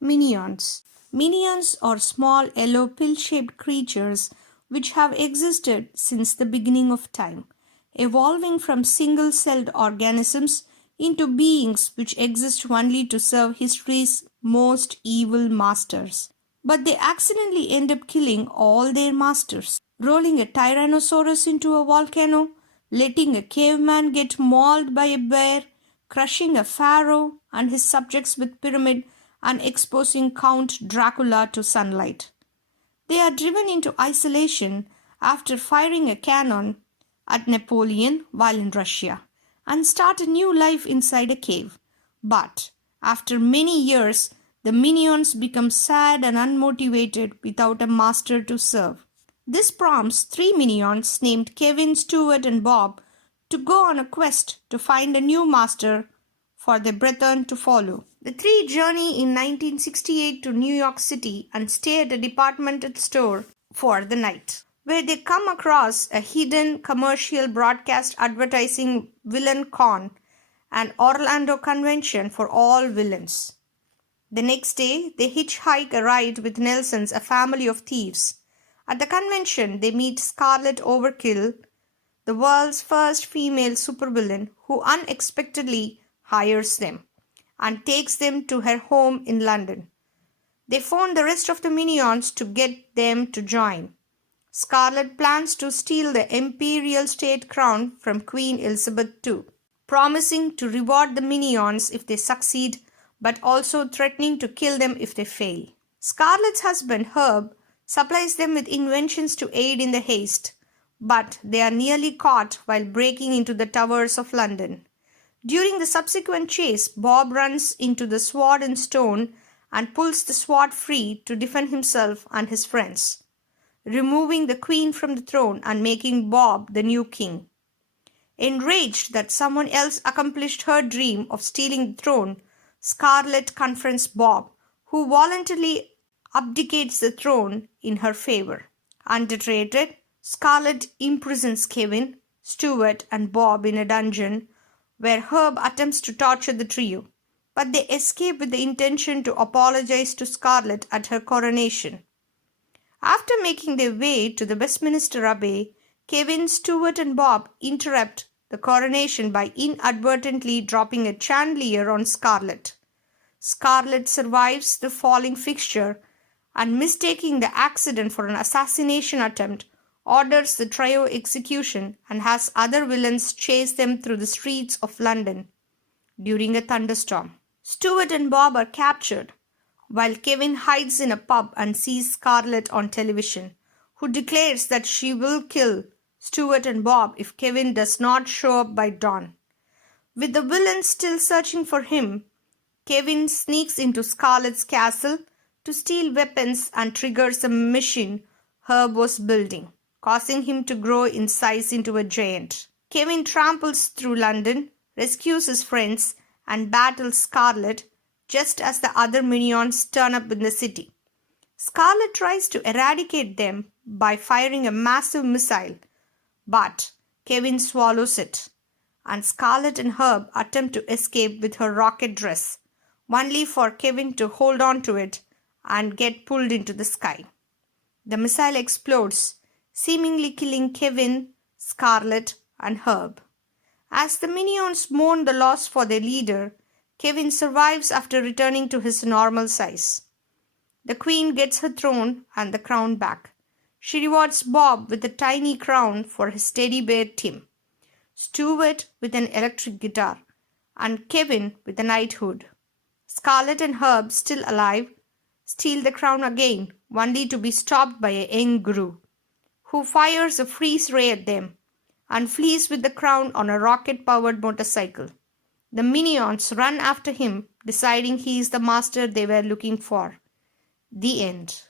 Minions. Minions are small yellow pill-shaped creatures which have existed since the beginning of time, evolving from single-celled organisms into beings which exist only to serve history's most evil masters. But they accidentally end up killing all their masters, rolling a tyrannosaurus into a volcano, letting a caveman get mauled by a bear, crushing a pharaoh and his subjects with pyramid, and exposing Count Dracula to sunlight. They are driven into isolation after firing a cannon at Napoleon while in Russia and start a new life inside a cave. But after many years, the minions become sad and unmotivated without a master to serve. This prompts three minions named Kevin, Stuart, and Bob to go on a quest to find a new master for their brethren to follow. The three journey in 1968 to New York City and stay at a departmental store for the night, where they come across a hidden commercial broadcast advertising Villain Con, an Orlando convention for all villains. The next day, they hitchhike a ride with Nelsons, a family of thieves. At the convention, they meet Scarlet Overkill, the world's first female supervillain, who unexpectedly hires them and takes them to her home in London. They phone the rest of the minions to get them to join. Scarlet plans to steal the imperial state crown from Queen Elizabeth II, promising to reward the minions if they succeed, but also threatening to kill them if they fail. Scarlet's husband, Herb, supplies them with inventions to aid in the haste, but they are nearly caught while breaking into the towers of London. During the subsequent chase, Bob runs into the Sword and Stone and pulls the sword free to defend himself and his friends, removing the queen from the throne and making Bob the new king. Enraged that someone else accomplished her dream of stealing the throne, Scarlet confronts Bob, who voluntarily abdicates the throne in her favor. Undeterred, Scarlet imprisons Kevin, Stuart, and Bob in a dungeon where Herb attempts to torture the trio, but they escape with the intention to apologize to Scarlet at her coronation. After making their way to the Westminster Abbey, Kevin, Stuart, and Bob interrupt the coronation by inadvertently dropping a chandelier on Scarlet. Scarlet survives the falling fixture and, mistaking the accident for an assassination attempt, orders the trio execution and has other villains chase them through the streets of London during a thunderstorm. Stuart and Bob are captured, while Kevin hides in a pub and sees Scarlet on television, who declares that she will kill Stuart and Bob if Kevin does not show up by dawn. With the villains still searching for him, Kevin sneaks into Scarlet's castle to steal weapons and triggers a machine Herb was building, causing him to grow in size into a giant. Kevin tramples through London, rescues his friends, and battles Scarlet just as the other minions turn up in the city. Scarlet tries to eradicate them by firing a massive missile, but Kevin swallows it, and Scarlet and Herb attempt to escape with her rocket dress, only for Kevin to hold on to it and get pulled into the sky. The missile explodes, seemingly killing Kevin, Scarlet, and Herb. As the minions mourn the loss for their leader, Kevin survives after returning to his normal size. The queen gets her throne and the crown back. She rewards Bob with a tiny crown for his teddy bear Tim, Stuart with an electric guitar, and Kevin with a knighthood. Scarlet and Herb, still alive, steal the crown again, only to be stopped by a young Gru, who fires a freeze ray at them and flees with the crown on a rocket-powered motorcycle. The minions run after him, deciding he is the master they were looking for. The end.